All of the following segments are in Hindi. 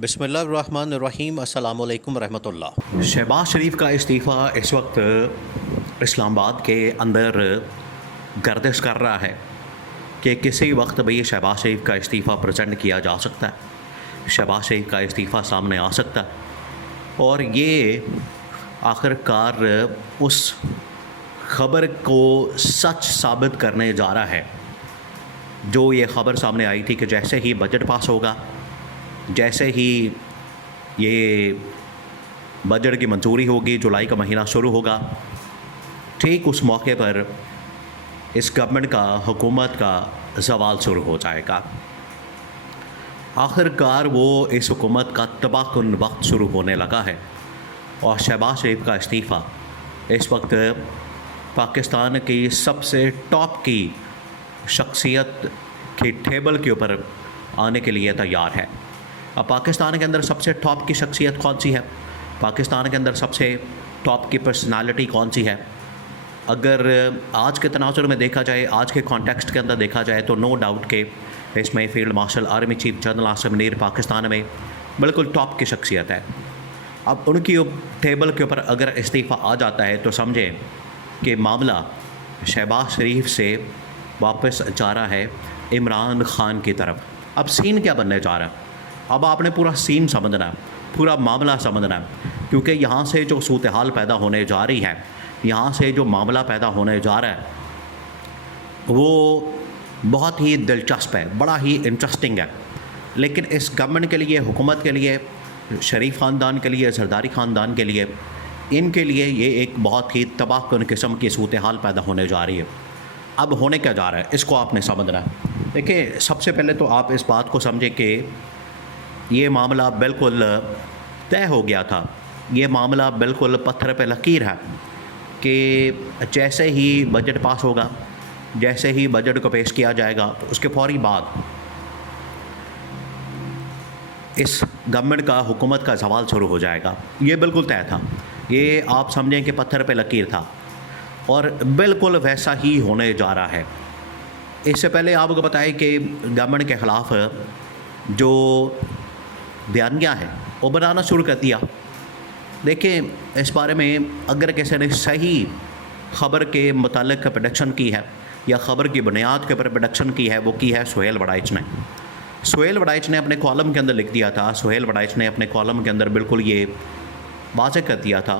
बिस्मिल्लाहिर्रहमानिर्रहीम अस्सलामु अलैकुम रहमतुल्लाह। शहबाज शरीफ का इस्तीफ़ा इस वक्त इस्लामाबाद के अंदर गर्दिश कर रहा है कि किसी वक्त भी शहबाज शरीफ का इस्तीफ़ा प्रेजेंट किया जा सकता है, शहबाज शरीफ का इस्तीफ़ा सामने आ सकता है। और ये आखिरकार उस ख़बर को सच साबित करने जा रहा है जो ये ख़बर सामने आई थी कि जैसे ही बजट पास होगा, जैसे ही ये बजट की मंजूरी होगी, जुलाई का महीना शुरू होगा, ठीक उस मौके पर इस गवर्नमेंट का, हुकूमत का ज़वाल शुरू हो जाएगा। आखिरकार वो इस हुकूमत का तबाहकुन वक्त शुरू होने लगा है और शहबाज शरीफ का इस्तीफ़ा इस वक्त पाकिस्तान की सबसे टॉप की शख्सियत की टेबल के ऊपर आने के लिए तैयार है। अब पाकिस्तान के अंदर सबसे टॉप की शख्सियत कौन सी है, पाकिस्तान के अंदर सबसे टॉप की पर्सनालिटी कौन सी है? अगर आज के तनाजुर में देखा जाए, आज के कॉन्टेक्स्ट के अंदर देखा जाए तो नो डाउट के इसमें field marshal army chief general Asim Munir Pakistan में बिल्कुल टॉप की शख्सियत है। अब उनकी टेबल के ऊपर अगर इस्तीफ़ा आ जाता है तो समझें कि मामला शहबाज शरीफ से वापस जा रहा है इमरान ख़ान की तरफ। अब सीन क्या बनने जा रहा है? अब आपने पूरा सीन समझना है, पूरा मामला समझना है, क्योंकि यहाँ से जो सूरत हाल पैदा होने जा रही है, यहाँ से जो मामला पैदा होने जा रहा है वो बहुत ही दिलचस्प है, बड़ा ही इंटरेस्टिंग है। लेकिन इस गवर्नमेंट के लिए, हुकूमत के लिए, शरीफ ख़ानदान के लिए, सरदारी ख़ानदान के लिए, इनके लिए ये एक बहुत ही तबाहकुन किस्म की सूरत हाल पैदा होने जा रही है। अब होने क्या जा रहा है, इसको आपने समझना है। देखिए, सबसे पहले तो आप इस बात को समझें कि ये मामला बिल्कुल तय हो गया था, ये मामला बिल्कुल पत्थर पे लकीर है कि जैसे ही बजट पास होगा, जैसे ही बजट को पेश किया जाएगा, उसके फ़ौरी बाद इस गवर्नमेंट का, हुकूमत का सवाल शुरू हो जाएगा। ये बिल्कुल तय था, ये आप समझें कि पत्थर पे लकीर था और बिल्कुल वैसा ही होने जा रहा है। इससे पहले आपको बताएं कि गवर्नमेंट के ख़िलाफ़ जो बयानिया है वो बनाना शुरू कर दिया। देखिए, इस बारे में अगर किसी ने सही ख़बर के मुतालिक प्रोडक्शन की है या ख़बर की बुनियाद के ऊपर प्रोडक्शन की है, वो की है सुहेल वड़ाइच ने। सुहेल वड़ाइच ने अपने कॉलम के अंदर लिख दिया था, सुहेल वड़ाइच ने अपने कॉलम के अंदर बिल्कुल ये वाज़ेह कर दिया था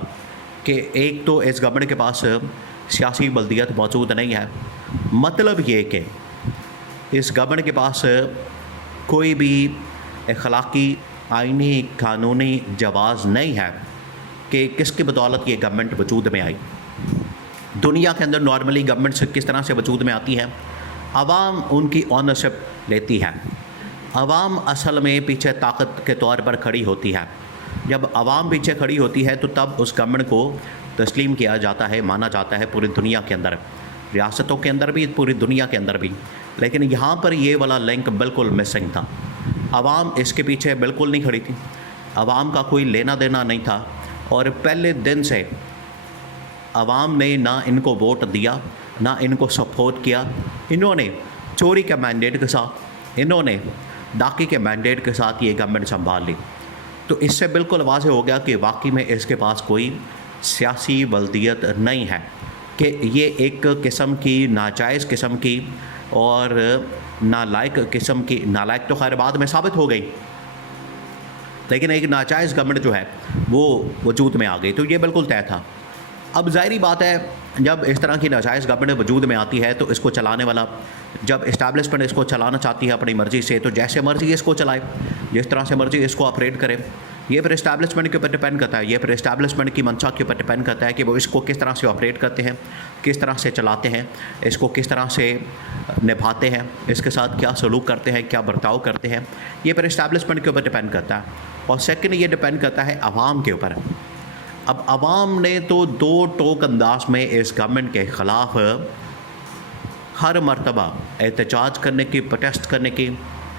कि एक तो इस गवर्नमेंट के पास सियासी बल्दियत मौजूद नहीं है, मतलब ये कि इस गवर्नमेंट के पास कोई भी अखलाकी, आइनी, कानूनी जवाज़ नहीं है कि किसकी बदौलत ये गवर्नमेंट वजूद में आई। दुनिया के अंदर नॉर्मली गवर्नमेंट से किस तरह से वजूद में आती है, आवाम उनकी ऑनरशिप लेती है, आवाम असल में पीछे ताकत के तौर पर खड़ी होती है। जब आवाम पीछे खड़ी होती है तो तब उस गवर्नमेंट को तस्लीम किया जाता है, माना जाता है पूरी दुनिया के अंदर, रियासतों के अंदर भी, पूरी दुनिया के अंदर भी। लेकिन यहाँ पर ये वाला लिंक बिल्कुल मिसिंग था। आवाम इसके पीछे बिल्कुल नहीं खड़ी थी, आवाम का कोई लेना देना नहीं था और पहले दिन से आवाम ने ना इनको वोट दिया, ना इनको सपोर्ट किया। इन्होंने चोरी के मैंडेट के साथ, इन्होंने डाके के मैंडेट के साथ ये गवर्नमेंट संभाल ली। तो इससे बिल्कुल वाज़ेह हो गया कि वाकई में इसके पास कोई सियासी बल्दियत नहीं है, कि ये एक किस्म की नाजायज़ किस्म की और नालायक किस्म की, नालायक तो खैर बाद में साबित हो गई, लेकिन एक नाजायज़ गवर्नमेंट जो है वो वजूद में आ गई। तो ये बिल्कुल तय था। अब ज़ाहिरी बात है, जब इस तरह की नाजायज़ गवर्नमेंट वजूद में आती है तो इसको चलाने वाला, जब इस्टेब्लिशमेंट इसको चलाना चाहती है अपनी मर्ज़ी से, तो जैसे मर्ज़ी इसको चलाए, जिस तरह से मर्ज़ी इसको ऑपरेट करे। ये फिर इस्टेब्लिशमेंट के ऊपर डिपेंड करता है, ये फिर इस्टेब्लिशमेंट की मंशा के ऊपर डिपेंड करता है कि वो इसको किस तरह से ऑपरेट करते हैं, किस तरह से चलाते हैं, इसको किस तरह से निभाते हैं, इसके साथ क्या सलूक करते हैं, क्या बर्ताव करते हैं। ये फिर इस्टेब्लिशमेंट के ऊपर डिपेंड करता है। और सेकंड, ये डिपेंड करता है आवाम के ऊपर। अब आवाम ने तो दो टोक अंदाज में इस गवर्नमेंट के ख़िलाफ़ हर मरतबा एहतजाज करने की, प्रोटेस्ट करने की,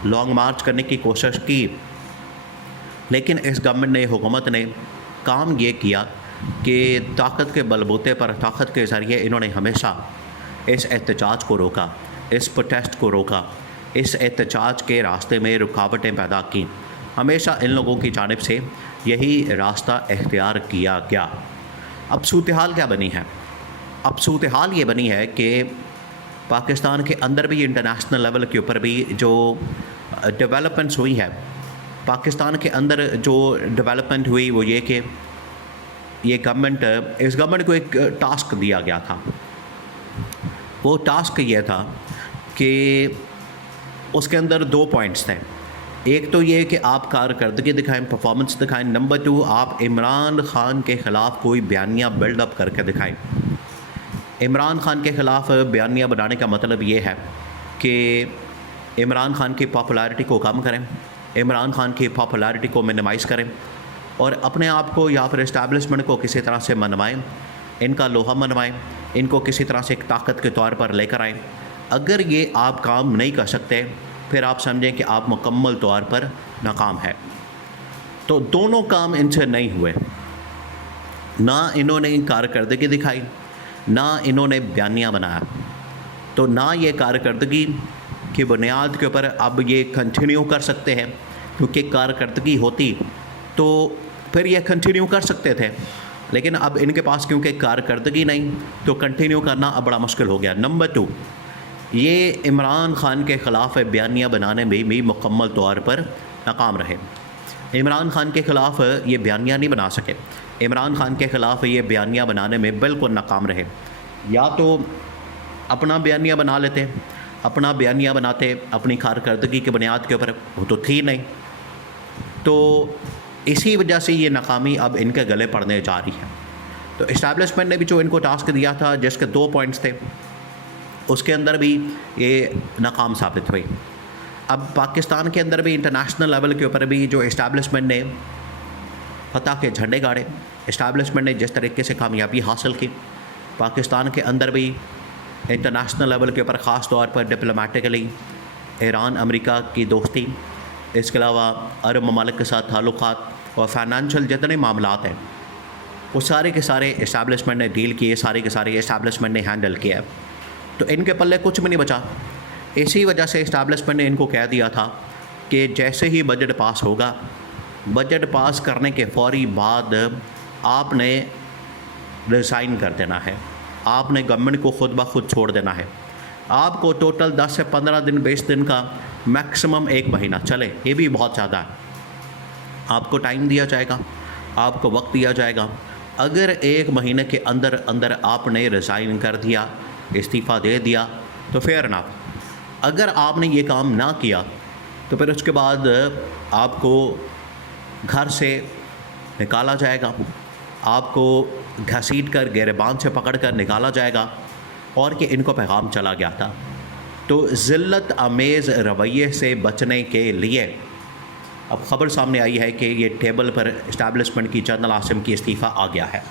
लॉन्ग मार्च करने की कोशिश की, लेकिन इस गवर्नमेंट ने, हुकूमत ने काम ये किया कि ताकत के बलबूते पर, ताकत के ज़रिए इन्होंने हमेशा इस एहतजाज को रोका, इस प्रोटेस्ट को रोका, इस एहतजाज के रास्ते में रुकावटें पैदा की। हमेशा इन लोगों की जानिब से यही रास्ता इख्तियार किया गया। अब सूरत हाल क्या बनी है? अब सूरत हाल ये बनी है कि पाकिस्तान के अंदर भी इंटरनेशनल लेवल के ऊपर भी जो डेवलपमेंट्स हुई है, पाकिस्तान के अंदर जो डेवलपमेंट हुई वो ये कि इस गवर्नमेंट को एक टास्क दिया गया था। वो टास्क ये था कि उसके अंदर 2 पॉइंट्स थे। एक तो ये कि आप कारकर्दगी दिखाएं, परफॉर्मेंस दिखाएं। नंबर 2, आप इमरान ख़ान के ख़िलाफ़ कोई बयानिया बिल्डअप करके दिखाएं। इमरान ख़ान के ख़िलाफ़ बयानिया बनाने का मतलब ये है कि इमरान ख़ान की पॉपुलैरिटी को कम करें, इमरान ख़ान की पॉपुलैरिटी को मिनिमाइज़ करें और अपने आप को या फिर इस्टेब्लिशमेंट को किसी तरह से मनवाएं, इनका लोहा मनवाएं, इनको किसी तरह से एक ताकत के तौर पर लेकर आएँ। अगर ये आप काम नहीं कर सकते फिर आप समझें कि आप मुकम्मल तौर पर नाकाम है। तो दोनों काम इनसे नहीं हुए। ना इन्होंने कारकर्दगी दिखाई, ना इन्होंने बयानिया बनाया। तो ना ये कारकर्दगी की बुनियाद के ऊपर अब ये कंटिन्यू कर सकते हैं, क्योंकि कारकर्दगी होती तो फिर ये कंटिन्यू कर सकते थे, लेकिन अब इनके पास क्योंकि कारकर्दगी नहीं तो कंटिन्यू करना अब बड़ा मुश्किल हो गया। नंबर 2, ये इमरान ख़ान के ख़िलाफ़ बयानिया बनाने में भी मुकम्मल तौर पर नाकाम रहे। इमरान ख़ान के ख़िलाफ़ ये बयानिया नहीं बना सके। इमरान ख़ान के ख़िलाफ़ ये बयानिया बनाने में बिल्कुल नाकाम रहे। या तो अपना बयानिया बना लेते, अपना बयानिया बनाते अपनी कारकर्दगी की बुनियाद के ऊपर, वो तो थी नहीं। तो इसी वजह से ये नाकामी अब इनके गले पड़ने जा रही है। तो इस्टेब्लिशमेंट ने भी जो इनको टास्क दिया था जिसके 2 पॉइंट्स थे, उसके अंदर भी ये नाकाम साबित हुई। अब पाकिस्तान के अंदर भी इंटरनेशनल लेवल के ऊपर भी जो इस्टेब्लिशमेंट ने फतह के झंडे गाड़े, इस्टेब्लिशमेंट ने जिस तरीके से कामयाबी हासिल की, पाकिस्तान के अंदर भी इंटरनेशनल लेवल के ऊपर ख़ास तौर पर डिप्लोमेटिकली ईरान अमेरिका की दोस्ती, इसके अलावा अरब ममालिक के साथ ताल्लुक़ात और फाइनेंशियल जितने मामलात हैं वो सारे के सारे इस्टेब्लिशमेंट ने डील किए, सारे के सारे इस्टेब्लिशमेंट ने हैंडल किया। तो इनके पल्ले कुछ भी नहीं बचा। इसी वजह से इस्टेब्लिशमेंट ने इनको कह दिया था कि जैसे ही बजट पास होगा, बजट पास करने के फ़ौरी बाद आपने रिज़ाइन कर देना है, आपने गवर्नमेंट को ख़ुद ब खुद छोड़ देना है। आपको टोटल 10 से 15 दिन 20 दिन का मैक्सिमम 1 महीना, चले ये भी बहुत ज़्यादा है, आपको टाइम दिया जाएगा, आपको वक्त दिया जाएगा। अगर 1 महीने के अंदर अंदर आपने रिज़ाइन कर दिया, इस्तीफ़ा दे दिया तो फेयर ना। अगर आपने ये काम ना किया तो फिर उसके बाद आपको घर से निकाला जाएगा, आपको घसीट कर गिरबान से पकड़ कर निकाला जाएगा। और कि इनको पैगाम चला गया था। तो ज़िल्लत आमेज़ रवैये से बचने के लिए अब ख़बर सामने आई है कि ये टेबल पर इस्टेब्लिशमेंट की जनरल आसिम की इस्तीफ़ा आ गया है।